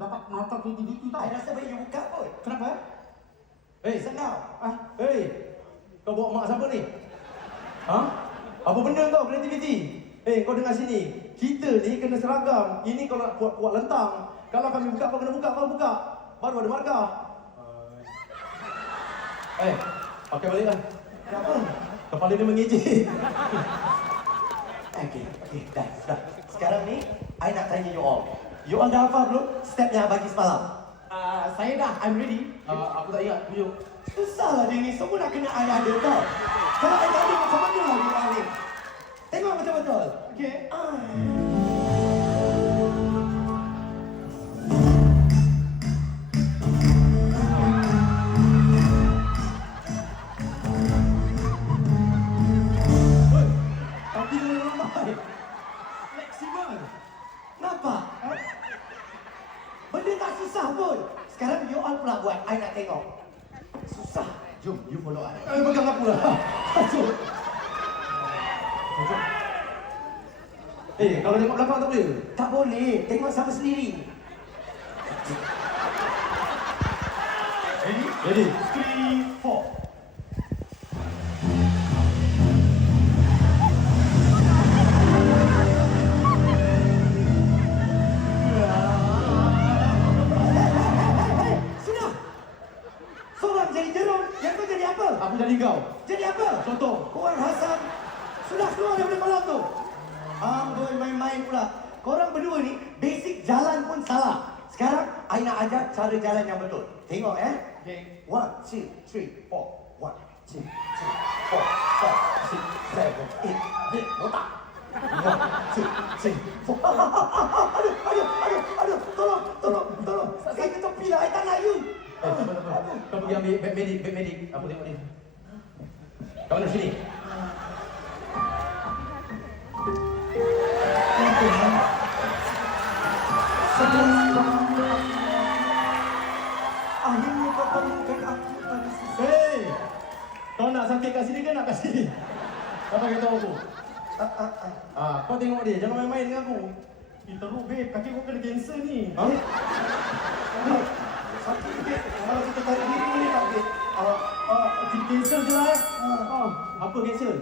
dapat nonton kreativiti tau. I rasa baik you buka pun. Kenapa? Senang. Kau bawa mak siapa ni? Ha? Apa benda kau kreativiti? Kau dengar sini. Kita ni kena seragam. Ini kau nak kuat-kuat lentang. Kalau kami buka, kau kena buka. Kau buka. Baru ada markah. Pakai balik lah. Kenapa? Kepala dia mengejek. Okay, dah. Sekarang ni, I nak tanya you all. You all dah hafal belum step yang I bagi semalam? Saya dah. I'm ready. Aku tak ingat. Tunjuk. Susah lah dia ni, semua nak kena I ada tau. Kalau I tak ada, macam mana lah you all ni? Tengok betul-betul. Okay. Tapi dia ramai. Fleksibel. Nampak? Benda tak susah pun. Sekarang you all pula buat, I nak tengok. Susah. Jom, you follow I. Pegang aku lah. Masuk. Kalau tengok belakang tak boleh? Tak boleh, tengok sama sendiri. Ready? 3, 4. Sudah. Seorang jadi jerung, yang kau jadi apa? Aku jadi kau. Jadi apa? Contoh. Korang Hasan sudah keluar daripada kolam tu. Amboi main-main pula. Korang berdua ni basic jalan pun salah. Sekarang I nak ajar cara jalan yang betul. Tengok Okay. 1, 2, 3, 4. 1, 2, 3, 4, 5, 6, 7, 8. Otak. 1, 2, 3, 4. Aduh. Tolong. Saya ke tepi lah. I tak nak you. Kau pergi ambil beg medik. Aku tengok ni. Kau mana sini? Akhirnya kau temukan aku pada sisi. Kau nak sakit kat sini ke nak kat sini? Kau tak tahu aku. Kau tengok dia, jangan main-main dengan aku. Teruk babe, kaki kau kena cancel ni. Sakit sikit. Kalau kita tarik diri boleh tak, babe? Cancel je lah. Apa cancel?